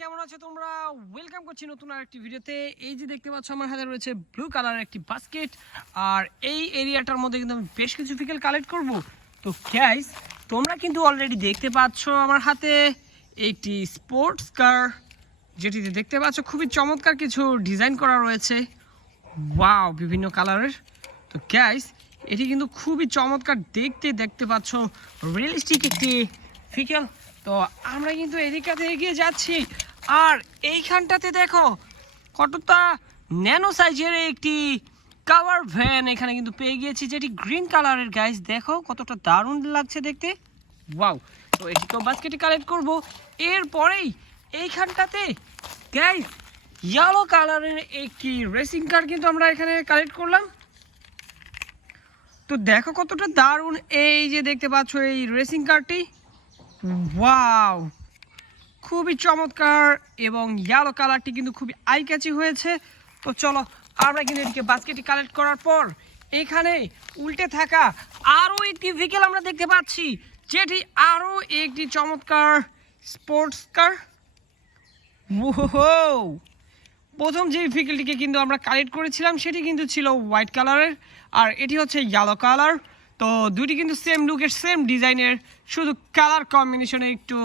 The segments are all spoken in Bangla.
কেমন আছো তোমরা? ওয়েলকাম করছি নতুন আরেকটি ভিডিওতে। এই যে দেখতে পাচ্ছ আমার হাতে রয়েছে ব্লু কালারের একটি বাস্কেট, আর এই এরিয়াটার মধ্যে কিন্তু আমি বেশ কিছু ফিকেল কালেক্ট করব। তো গাইস, তোমরা কিন্তু অলরেডি দেখতে পাচ্ছ আমার হাতে একটি স্পোর্টস কার, যেটিতে দেখতে পাচ্ছ খুবই চমৎকার কিছু ডিজাইন করা রয়েছে। ওয়াও, বিভিন্ন কালারের। তো গাইস, এটি কিন্তু খুবই চমৎকার দেখতে পাচ্ছ রিয়েলিস্টিক একটি ফিকেল। তো আমরা কিন্তু এদিকটাতে এগিয়ে যাচ্ছি, আর এইখানটাতে দেখো কতটা ন্যানো সাইজের একটি কাভার ভ্যান এখানে কিন্তু পেয়ে গিয়েছি, যেটি গ্রিন কালারের। গাইস দেখো কতটা দারুণ লাগছে দেখতে। ওয়াও, তো এটিকেও বাস্কেটে কালেক্ট করব। এরপরেই এইখানটাতে গাইস ইয়েলো কালারের একটি রেসিং কার কিন্তু আমরা এখানে কালেক্ট করলাম। তো দেখো কতটা দারুণ, এই যে দেখতে পাচ্ছ এই রেসিং কারটি। ওয়াও, খুবই চমৎকার, এবং ইয়েলো কালারটি কিন্তু খুবই আই ক্যাচি হয়েছে। তো চলো আমরা কিন্তু এদিকে বাস্কেটে কালেক্ট করার পর এখানে উল্টে থাকা আরও একটি ভেহিকেল আমরা দেখতে পাচ্ছি, যেটি আরও একটি চমৎকার স্পোর্টস কার। ওহো, প্রথম যে ভেহিকেলটিকে কিন্তু আমরা কালেক্ট করেছিলাম সেটি কিন্তু ছিল হোয়াইট কালারের, আর এটি হচ্ছে ইয়েলো কালার। তো দুটি কিন্তু সেম লুকের, সেম ডিজাইনের, শুধু কালার কম্বিনেশনে একটু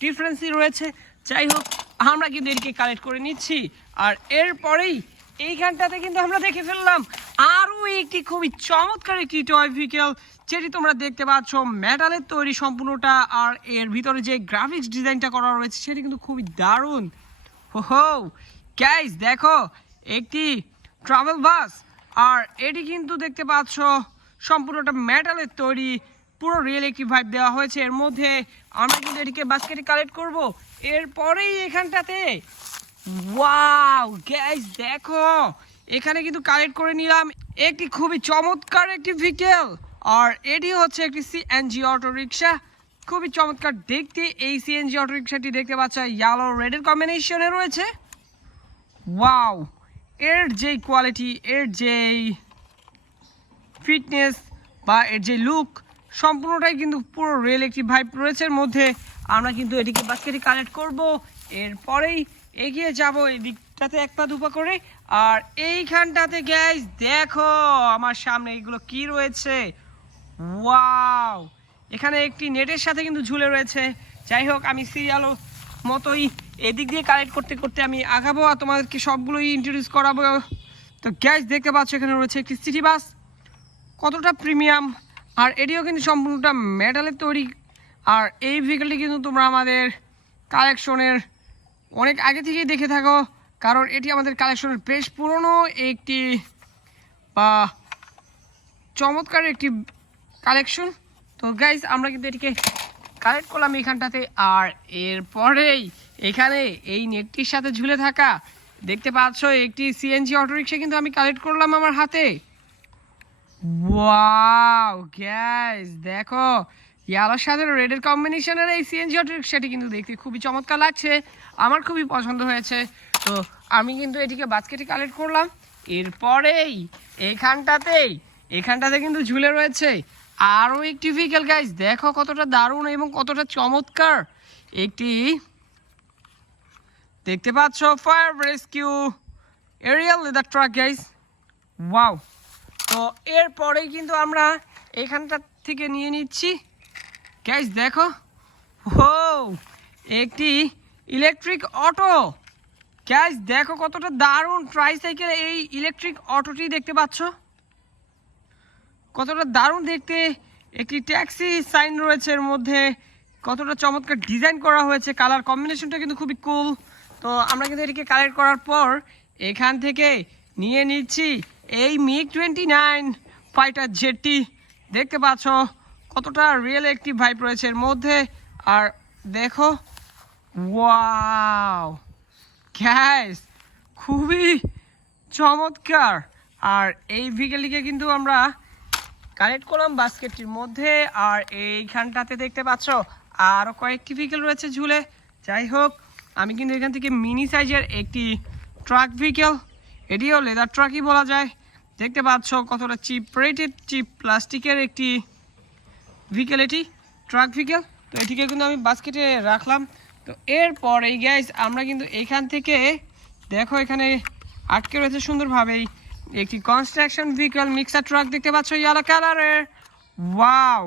ডিফারেন্সই রয়েছে। যাই হোক, আমরা কিন্তু এটিকে কালেক্ট করে নিচ্ছি। আর এরপরেই এইখানটাতে কিন্তু আমরা দেখে ফেললাম আরও একটি খুবই চমৎকার একটি টয় ভেহিকেল, যেটি তোমরা দেখতে পাচ্ছ মেটালের তৈরি সম্পূর্ণটা, আর এর ভিতরে যে গ্রাফিক্স ডিজাইনটা করা রয়েছে সেটি কিন্তু খুবই দারুণ। হো গাইস দেখো, একটি ট্রাভেল বাস, আর এটি কিন্তু দেখতে পাচ্ছ সম্পূর্ণটা মেটালের তৈরি, পুরো রিয়েল একটি ভাইব দেওয়া হয়েছে এর মধ্যে। আমরা কিন্তু এটিকে বাস্কেটে কালেক্ট করব। এরপরেই এখানটাতে ওয়াও গাইস দেখো, এখানে কিন্তু কালেক্ট করে নিলাম একটি খুবই চমৎকার একটি ভেহিকেল, আর এটি হচ্ছে একটি সিএনজি অটো রিক্সা। খুবই চমৎকার দেখতে এই সিএনজি অটো রিক্সাটি, দেখতে পাচ্ছ ইয়েলো রেডের কম্বিনেশনে রয়েছে। ওয়াও, এর যে কোয়ালিটি, এর যেই ফিটনেস বা এর যে লুক, সম্পূর্ণটাই কিন্তু পুরো রিয়েল একটি ভাইব রয়েছে এর মধ্যে। আমরা কিন্তু এটিকে বাস্কেটে কালেক্ট করব। এরপরেই এগিয়ে যাব এই দিকটাতে এক পা দুপা করে। আর এইখানটাতে গাইস দেখো আমার সামনে এগুলো কি রয়েছে। ওয়াও, এখানে একটি নেটের সাথে কিন্তু ঝুলে রয়েছে। যাই হোক, আমি সিরিয়াল মতোই এদিক দিয়ে কালেক্ট করতে করতে আমি আগাবো, আর তোমাদেরকে সবগুলোই ইন্ট্রোডিউস করাবো। তো গাইস দেখতে পাচ্ছ এখানে রয়েছে একটি সিটি বাস, কতটা প্রিমিয়াম, আর এটিও কিন্তু সম্পূর্ণটা মেটালের তৈরি। আর এই ভেহিকেলটি কিন্তু তোমরা আমাদের কালেকশনের অনেক আগে থেকেই দেখে থাকো, কারণ এটি আমাদের কালেকশনের বেশ পুরনো একটি বা চমৎকার একটি কালেকশন। তো গাইস, আমরা কিন্তু এটিকে কালেক্ট করলাম এইখানটাতে। আর এরপরেই এখানে এই নেটটির সাথে ঝুলে থাকা দেখতে পাচ্ছ একটি সিএনজি অটোরিক্সা কিন্তু আমি কালেক্ট করলাম আমার হাতে। ওয়াও গাইস দেখো, ইয়েলোর সাথে রেডের কম্বিনেশনের এই সিএনজি অটোরিক্সাটি কিন্তু দেখতে খুবই চমৎকার লাগছে, আমার খুবই পছন্দ হয়েছে। তো আমি কিন্তু এটিকে বাস্কেটে কালেক্ট করলাম। এরপরেই এখানটাতে কিন্তু ঝুলে রয়েছে আরও একটি ভেহিকেল। গাইস দেখো কতটা দারুণ এবং কতটা চমৎকার একটি, দেখতে পাচ্ছ fire rescue aerial ladder truck guys. Wow, তো এরপরেই কিন্তু আমরা এখানটা থেকে নিয়ে নিচ্ছি। গাইস দেখো, ও একটি ইলেকট্রিক অটো। গাইস দেখো কতটা দারুণ ট্রাইসাইকেল এই ইলেকট্রিক অটোটি, দেখতে পাচ্ছ কতটা দারুণ দেখতে। একটি ট্যাক্সি সাইন রয়েছে এর মধ্যে, কতটা চমৎকার ডিজাইন করা হয়েছে, কালার কম্বিনেশনটা কিন্তু খুবই কুল। তো আমরা কিন্তু এটিকে কালেক্ট করার পর এখান থেকে নিয়ে নিচ্ছি এই মিগ 29 ফাইটার জেটটি। দেখতে পাচ্ছ কতটা রিয়েল একটি ভাইব রয়েছে এর মধ্যে। আর দেখো, ওয়াও গ্যাস, খুবই চমৎকার। আর এই ভেহিকেলটিকে কিন্তু আমরা কালেক্ট করলাম বাস্কেটটির মধ্যে। আর এইখানটাতে দেখতে পাচ্ছ আরও কয়েকটি ভেহিকেল রয়েছে ঝুলে। যাই হোক, আমি কিন্তু এখান থেকে মিনি সাইজের একটি ট্রাক ভেহিকেল, এটিও লেদার ট্রাকই বলা যায়। দেখতে পাচ্ছ কতটা চিপ রেটেড, চিপ প্লাস্টিকের একটি ভেহিকেল, এটি ট্রাক ভেহিকেল। তো এটিকে কিন্তু আমি বাস্কেটে রাখলাম। তো এরপরেই গাইস আমরা কিন্তু এখান থেকে দেখো এখানে আটকে রয়েছে সুন্দরভাবেই একটি কনস্ট্রাকশন ভেহিকল মিক্সার ট্রাক দেখতে পাচ্ছ ইয়েলো কালারের। ওয়াও,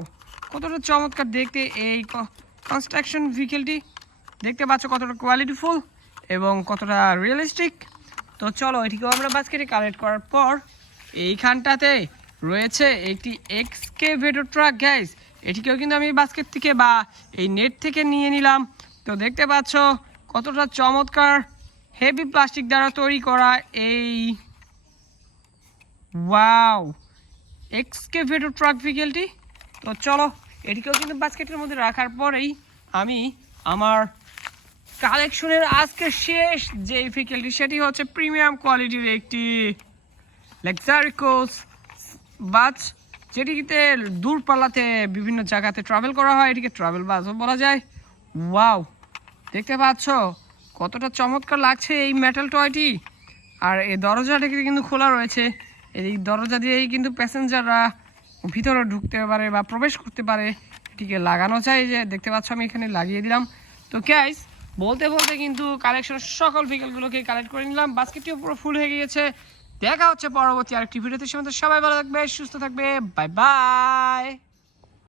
কতটা চমৎকার দেখতে এই কনস্ট্রাকশন ভেহিকলটি, দেখতে পাচ্ছ কতটা কোয়ালিটিফুল এবং কতটা রিয়েলিস্টিক। তো চলো এটিকেও আমরা বাস্কেটে কালেক্ট করার পর এইখানটাতে রয়েছে একটি এক্সকেভেটর ট্রাক গাইস, এটিকেও কিন্তু আমি বাস্কেট থেকে বা এই নেট থেকে নিয়ে নিলাম। তো দেখতে পাচ্ছ কতটা চমৎকার হেভি প্লাস্টিক দ্বারা তৈরি করা এই ওয়াও এক্সকেভেটর ট্রাক ভেহিকলটি। তো চলো এটিকেও কিন্তু বাস্কেটের মধ্যে রাখার পরেই আমি আমার কালেকশনের আজকে শেষ যে ভেহিকলটি সেটি হচ্ছে প্রিমিয়াম কোয়ালিটির একটি লাক্সারি কোচ বাস, যেটিতে দূরপাল্লাতে বিভিন্ন জায়গাতে ট্রাভেল করা হয়, এটিকে ট্রাভেল বাসও বলা যায়। ওয়াও, দেখতে পাচ্ছ কতটা চমৎকার লাগছে এই মেটাল টয়টি। আর এই দরজাটা কিন্তু খোলা রয়েছে, এই দরজা দিয়েই কিন্তু প্যাসেঞ্জাররা ভিতরে ঢুকতে পারে বা প্রবেশ করতে পারে। এটিকে লাগানো যায়, যে দেখতে পাচ্ছ আমি এখানে লাগিয়ে দিলাম। তো গাইস বলতে বলতে কিন্তু কালেকশন সকল ভেহিকলগুলোকে কালেক্ট করে নিলাম, বাস্কেটটিও পুরো ফুল হয়ে গিয়েছে। দেখা হচ্ছে পরবর্তী আরেকটি ভিডিওতে, সবাই ভালো থাকবে, সুস্থ থাকবে, বাই বাই।